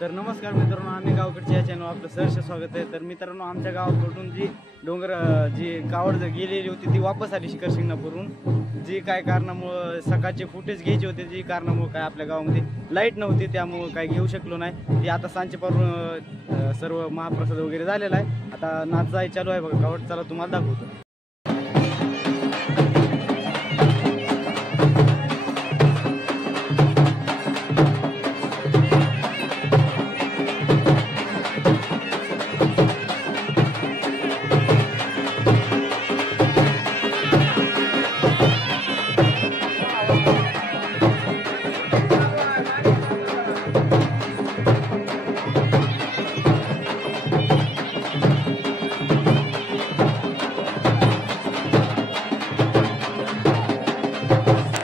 तर नमस्कार मित्रांनो, आम्ही गावकडचे या चॅनल आपलं सहर्ष स्वागत आहे। तर मित्रांनो, आमच्या गावाकडून जी डोंगर जी कावड गेलेली होती ती वापस आली शिखर शिंगणापूरहून। जी काय कारणामुळे सकाळचे फुटेज घ्यायचे होते, जी कारणामुळे काय आपल्या गावामध्ये लाईट नव्हती, त्यामुळे काय घेऊ शकलो नाही। ती आता सांचे पारून सर्व महाप्रसाद वगैरे झालेला आहे। आता नाच जाय चालू आहे बघा कावड, चला तुम्हाला दाखवतो।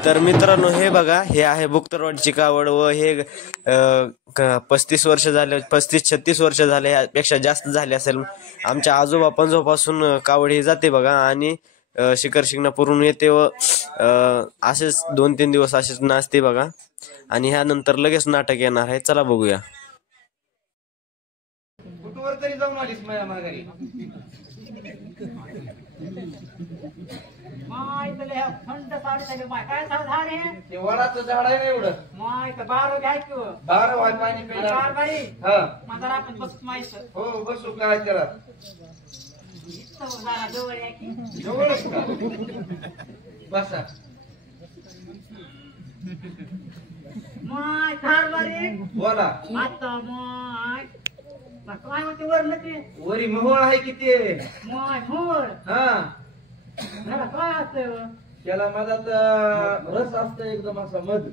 तर मित्रांनो, हे बघा, हे आहे बुक्तरवाडीची कावड व हे 35 वर्ष झाले, 35-36 वर्ष झाले, यापेक्षा जास्त झाले असेल। आमच्या आजोबा पंजोपासून कावड ही जाते बघा आणि शिखर शिंगणापूरहून येते व असेच 2-3 दिवस असेच नाचते बघा आणि ह्यानंतर लगेच नाटक येणार आहे। चला बघूया। कुठवर तरी जाऊन आलीस माझ्या माघारी? माय तले थंड साडी तले माय काय झाड आहे ते वडाचं झाड आहे ना एवढं? माय तर बारो घ्याय की बारा वाय पाणी प्यायला. बार बारी हा माझा आपण बस माहित हो, बसू काय त्याला? इथं जरा जवळ आहे की जवळच का? बसा. माय झाड बारी बोला. आता माय काय म्हणते वर नते वरी मोहोळ आहे की ते? माय मोर हा, जरा काय असतं त्याला मधात रस असतं एकदम असा मध.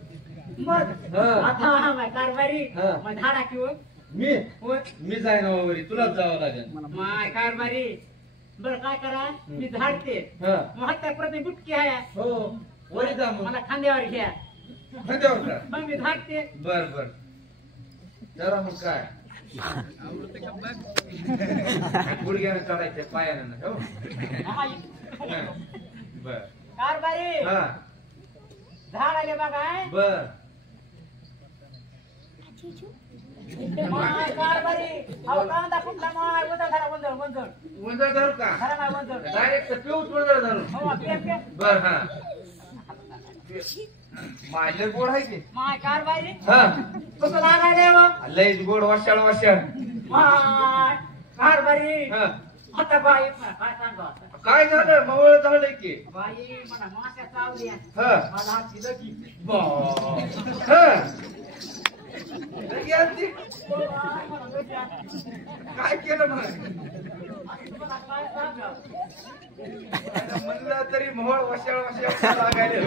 मग हा. आता माय कारभारी हा. मग झाडा की मी वर मी जाय ना वरी, तुलाच जावं लागेल. माय कारभारी बरं काय करा मी झाडते हा मग त्या प्रति बुटकी आहे हो, वरी जा मग. मला खांद्यावर घ्या खांद्यावर का? मग मी झाडते बर बर, जरा मग काय गुडघ्यानं चढायचे, पायानं ना, हो. बर कारभारी हा झाड आले बघा बर. माय कारभारी अहो कांदा फुटला माय वंदळ धरा वंदळ वंजळ धरू का? धरा माय वंदळ डायरेक्ट पिऊच वंजळ धरू. हो पे बर हा. माझे गोड आहे की? माय कारभारी हा कसं लागायले हो लयच गोड, वशाळ वशाळ. माय कारभारी हा आता बाई काय सांगा आता काय झालं? मवळ झालंय की? बाई मला माश्या चावल्या हा माझा हात दिलं की बा. हा लगी आलती? काय केलं मग? काय सांगा म्हणलं तरी मोहळ वशाळ वशाळ लागायले.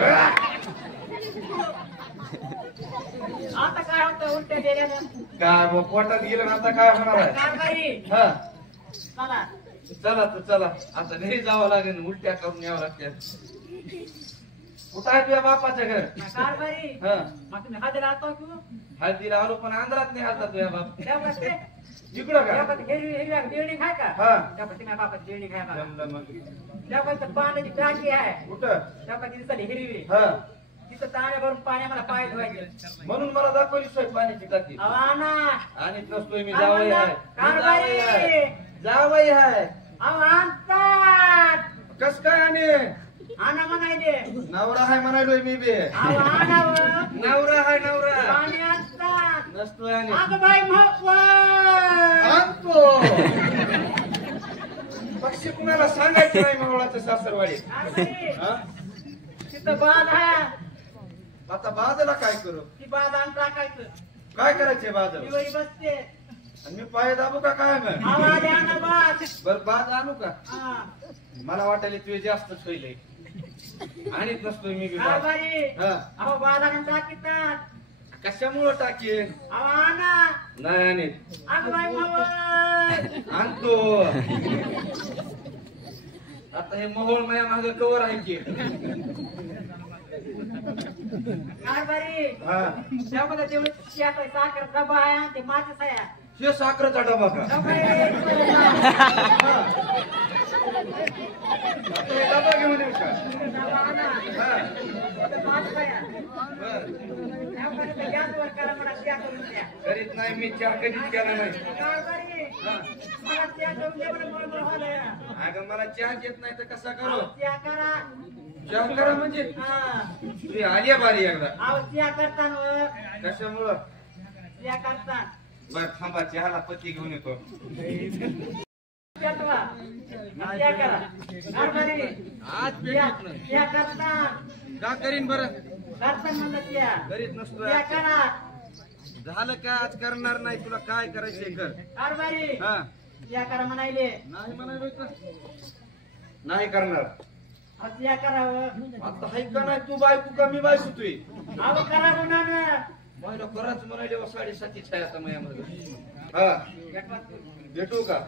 आता काय होतं उलट्या गेल्यानं काय मग पोटात गेलं ना, आता काय होणार आहे? कारभारी हा चला चला तर चला, आता घरी जावं लागेल, उलट्या करून यावं लागतात. कुठं आहे तुझ्या बापाचं घर? कारभारी हा मग तुम्ही हात राहतो की हळदीला आलो पण आंध्रात नाही आता तुझ्या बाप. त्यामध्ये इकडं का? हिरवी बिल्डिंग आहे का हा त्यापती माझ्या बापाची बिल्डिंग आहे बघा जमलं मग. त्यापती पाण्याची टाकी आहे कुठं? त्यापती दिसली हिरवी हा तिथं ताण्या भरून पाणी मला पाय धुवायचे म्हणून मला दाखवली सोय पाण्याची टाकी. आवाना आणि नसतोय मी, काय जावई म्हणला? आहे, मी कारभारी! जावई आहे, जावई आहे. आवांतात कस काय? आणि आना म्हणायले नवरा हाय म्हणालोय मी बी. आवानाव नवरा हाय, नवरा पाणी आणतात नसतोय. आणि अगं बाई महत्व आणतो. पक्षी कुणाला सांगायचं नाही मावळाचं सासरवाडी. हा? तिथं बाज आहे आता बाजूला काय करू? ती बाज आण टाकायचं काय करायचंय बाजूला? ती वरी बसते आणि मी पाय दाबू का काय मग? आवाज आणा बाज बर बाज आणू का? हा मला वाटायला तुझे जास्तच होईल. आणीत नसतोय मी बी बाज. कारभारी हा अहो बाजारात टाकीतात कशामुळं टाकी? अहो आणा नाही आणीत. अगं बाई महत्व आणतो. आता हे मोहोळ माझ्या मागे कवर आहे की? कारभारी हा त्यामध्ये तेवढी शियाचा साखर डबा आहे आणि ते माचीस आहे हे साखरेचा डबा का? डबा आहे. आता हे डबा घेऊन येऊ का? डबा आणा. हा ते माचीस आहे. बर म्हणते गॅसवर करा मला चहा करून द्या. करीत नाही मी चहा कधीच केला नाही. कारभारी हा. मला चहा करून दे मला मळमळ व्हायलंय. अगं मला चहा येत नाही तर कसा करू? चहा करा. चहा करा म्हणजे हा. तुम्ही आली बारी एकदा. अहो चहा करताना कशामुळं? चहा करता बर थांबा चहाला पत्ती घेऊन येतो. पेटवा. चहा करा. कारभारी आज चहा करता का करीन बरं? करता म्हणलं चहा. करीत नसतो. चहा करा. झालं का आज करणार नाही तुला काय करायचंय कर. कारभारी हा चहा करा म्हणायले. नाही म्हणायचं नाही करणार. अहो, चहा करावं. आता हाय का नाही तू बायको का मी बायको तुई? अहो करा गुन्हा बायला कराच म्हणाले 7:30 आहे आता माझ्यामध्ये. हा भेटू का?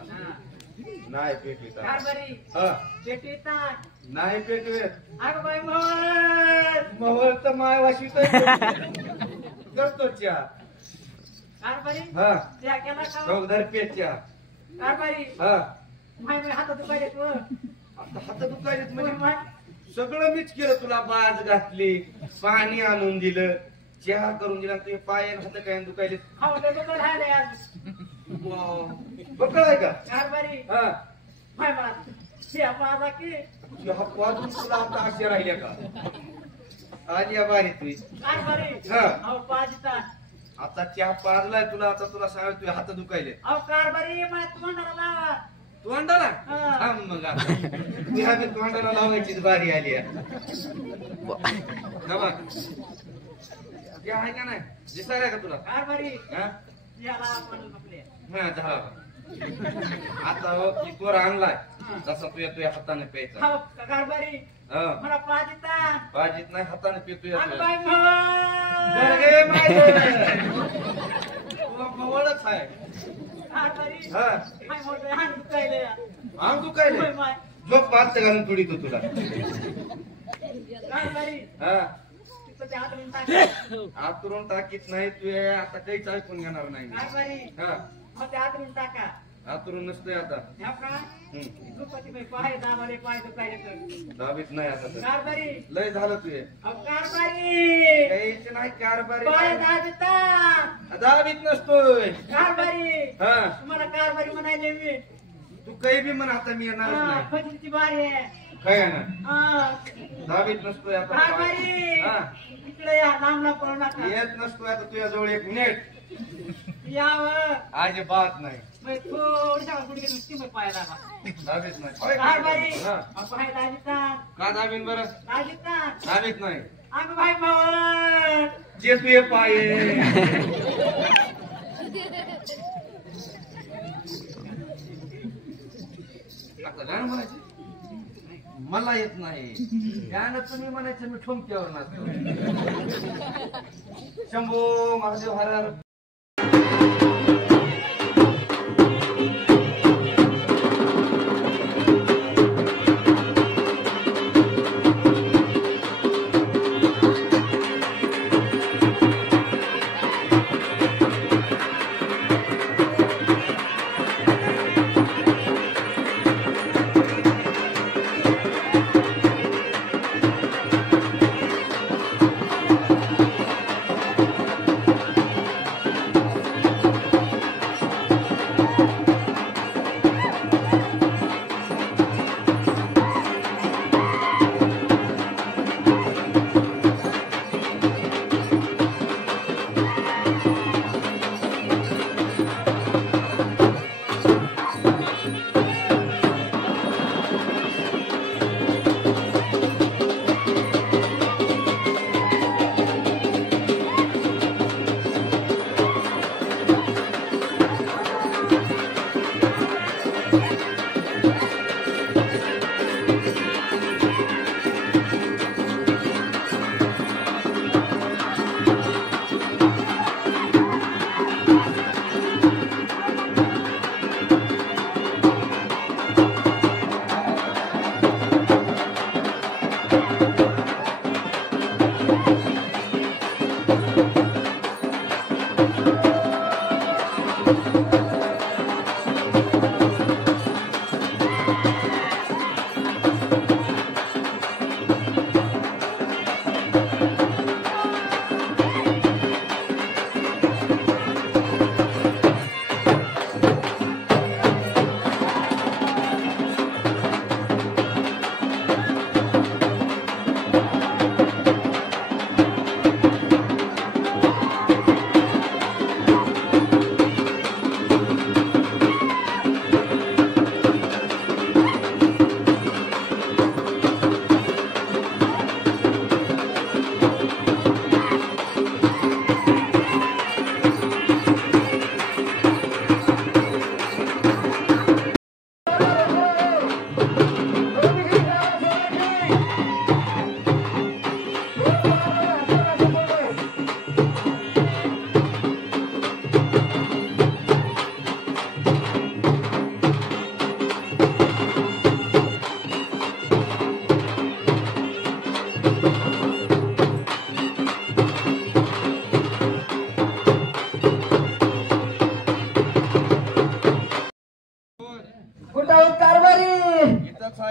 नाही भेटू. कारभारी हा पेटी येतात. नाही भेटू. अगं बाई मोहन. महोल तर माय वाशी करतो चहा. कारभारी हा चहा केला का? चौधर पे चहा. कारभारी हा माय हातात दुखायले तू. आता हात दुखायलेत म्हणजे सगळं मीच केलं. तुला बाज घातली, पाणी आणून दिलं, चहा करून दिला. तुझे पाय आणि हात काय दुखायले. खाऊ ते दुखत राहिले आज. बकळ आहे का? कारभारी हा माय मला चहा पाजा की. चहा वाजून तुला आता असे राहिल्या का? आली बारी तुझी. कारभारी हा. अहो पाजिता. आता चहा पाजलाय तुला. आता तुला सांग तुझे हात दुखायले. अहो कारभारी मला तोंडाला लावा. तोंडाला हा. थांब मग आता तुझ्या बी तोंडाला लावायचीच बारी आली आहे. हा बघ. ते आहे का नाही दिसायला का तुला? कारभारी हा याला म्हणून आपले. हा झाला. आता हो की कोर आणलाय तसा तू तुझ्या हाताने प्यायचा. अहो कारभारी हा मला पाजिता. बाजीत नाही हाताने पितो. अगं बाई मोहन. मवळच आहे. कारभारी हा माय मोठे हात दुखायले. आम तू काय होय माय. झोप पाच घालून तुडी तू तुला. कारभारी हा तिथं ते हात टाका. आतरून टाकीत नाही तू आता काहीच ऐकून घेणार नाही. कारभारी हा मग ते हात टाका. आतरून नसतोय आता. ह्या का दुपती बाई पाय दाबाले पाय दुखायले तर. दाबीत नाही आता तर. कारभारी लय झालं तुझे. अहो कारभारी काहीच नाही कारभारी. पाय दाबिता. दाबीत नसतोय. कारभारी हा तुम्हाला कारभारी म्हणायले मी. तू काही बी म्हण आता मी येणार हा, नाही. फजितीची बारी आहे. काय आहे ना हा. दाबीत नसतोय आता. कारभारी हा इकडे या लांबला पळू नका. येत नसतोय आता तुझ्या जवळ 1 मिनिट. यावं अजिबात नाही. मग थोडीशा पुढे नुसती मग पाय दाबा. दाबीत नाही. कारभारी हा अहो, पाय दाबिता. का दाबीन बरं? दाबिता. दाबीत नाही. अगं बाई मोहन. जे तुझे पाय आता गाणं म्हणायचं मला येत नाही. गाणं तुम्ही म्हणायचं मी ठुमक्यावर नाचतो. शंभो महादेव हर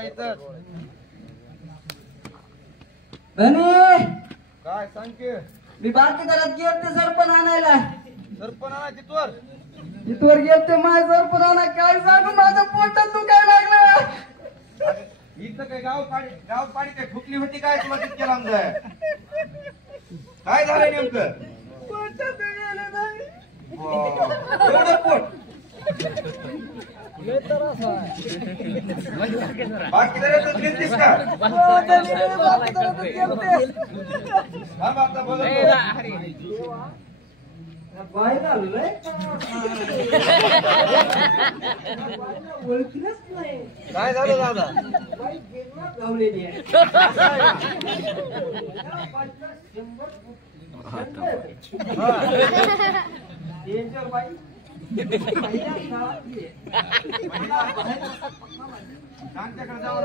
इथं काय सांग की मी बाकी घरात गेलते सरपण आणायला सरपण आणा तिथवर तिथवर गेलते माझं सरपण आणा काय सांगू माझं पोटात दुखायला लागलं इथं काय गाव पाडी काय फुकली होती काय तुला तितक्या लांब जाय काय झालंय नेमकं पोटात दुखायला नाही. एवढं पोट बाकी जरा गेलतीस का हो, तरी मी बाकी घरात गेलते. थांब आता बघ बाहेर आलोय ओळखलंच नाही काय झालं दादा बाई गेरला लावलेली आहे डेंजर बाई पहिल्या शाळातली आहे. त्यांच्याकडे जाऊ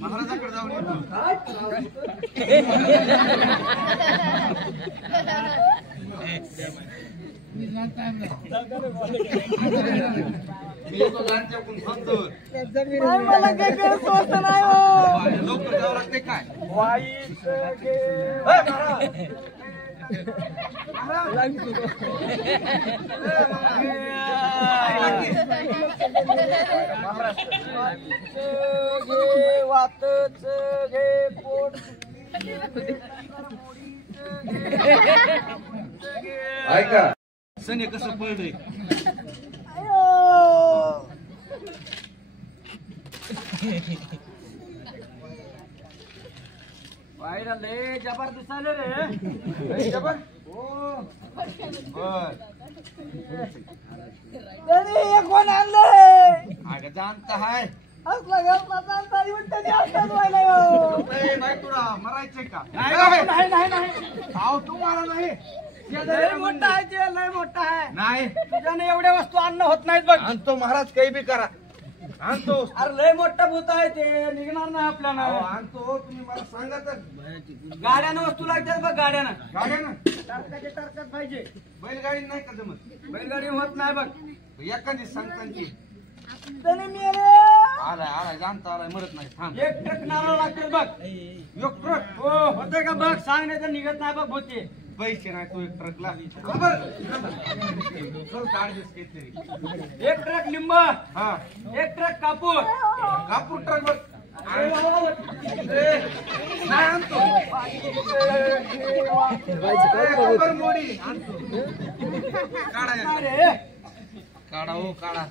महाराजांकडे जाऊन येतो काय त्रास मी येतो गाडच्याकडून थांबतो मला काय कळत स्वस्त नाही हो. लवकर जावं लागते काय वाईट घे वातच घे पोट ऐका सने कसं पळतंय वाईला लय जबरदस्त आले रे जबर बर कोण आणलंय अगं जानता हाय असला घेतला चालता येऊन त्याने असलाच व्हायला हो. ए, बाई तुला मरायचंय का नाही अहो तुम्हाला नाही लय मोठा आहे ते लय मोठा आहे नाही तुझ्याने एवढ्या वस्तू आणणं होत नाहीत बघ आणतो महाराज काही बी करा आणतो अरे लय मोठा भूत आहे ते निघणार नाही अहो, आपल्याला आणतो तुम्ही मला सांगा तर गाड्यानं वस्तू लागतात बघ गाड्यानं गाड्या ना टारकाचे टारकात पाहिजे बैलगाडी नाही का जमत बैलगाडी होत नाही बघ एखादी सांगतांची त्याने मेरे आलाय जाणता आलाय मरत नाही थांब एक ट्रक नारळ लागतात बघ एक ट्रक हो होते का बघ सांग नाही तर निघत नाही बघ भूते पैसे नाही तो एक ट्रकला खबर चल काढलीस काहीतरी एक ट्रक लिंब हा एक ट्रक कापूर कापूर ट्रक बघ नाही आणतो खबर मोडी आणतो काढा अरे काढा हो काढा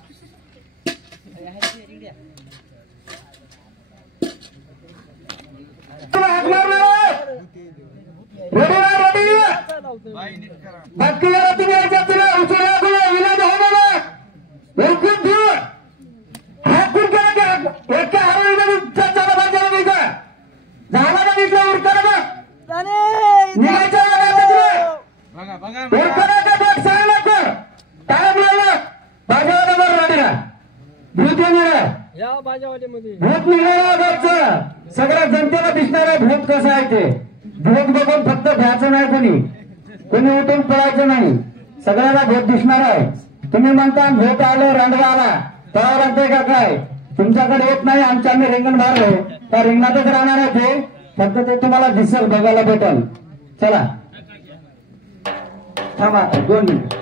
बाई नीट करा बघा बघा या बाजावाडीमध्ये भूत निघाला सगळ्या जनतेला दिसणार आहे भूत कसं आहे ते भूत बघून फक्त भ्यायचं नाही कोणी उठून पळायचं नाही सगळ्याला भूत दिसणार आहे तुम्ही म्हणता भूत आलं रंडवा आला तळाव लागतंय का काय तुमच्याकडे येत नाही आमच्या आम्ही रिंगण मारलो त्या रिंगणातच राहणार आहे ते फक्त ते तुम्हाला दिसेल बघायला भेटल चला थांबा 2 मिनिट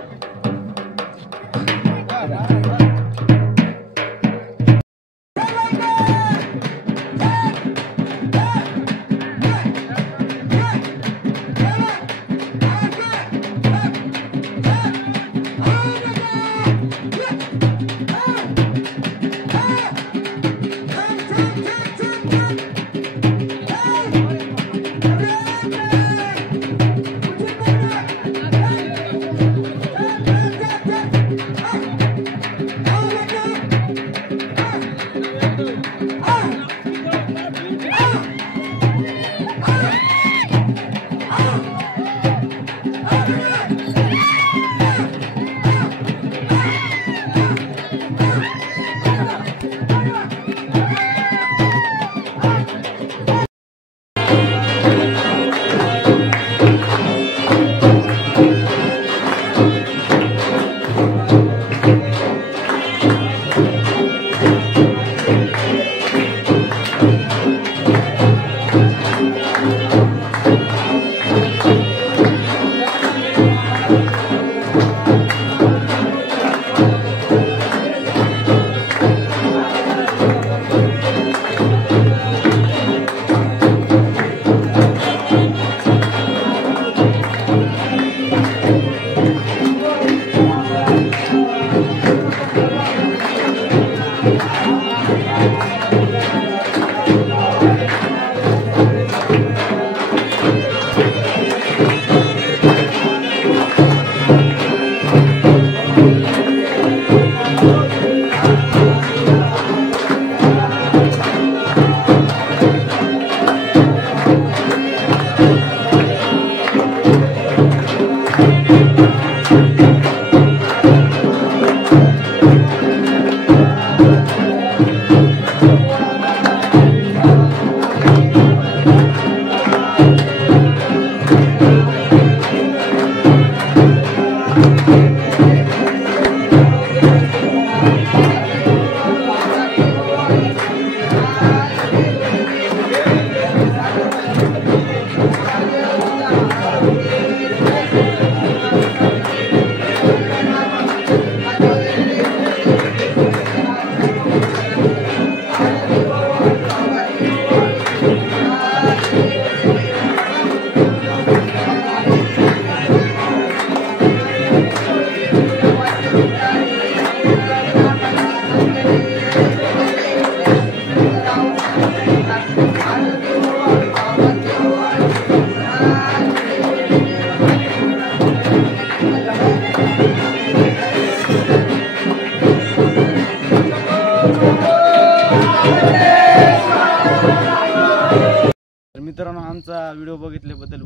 तर मित्रांनो, आमचा व्हिडिओ बघितल्याबद्दल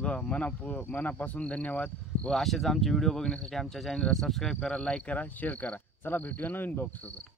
मनापासून धन्यवाद व असेच आमचे व्हिडिओ बघण्यासाठी आमच्या चॅनलला सबस्क्राईब करा, लाईक करा, शेअर करा. चला भेटूया नवीन बॉक्ससोबत.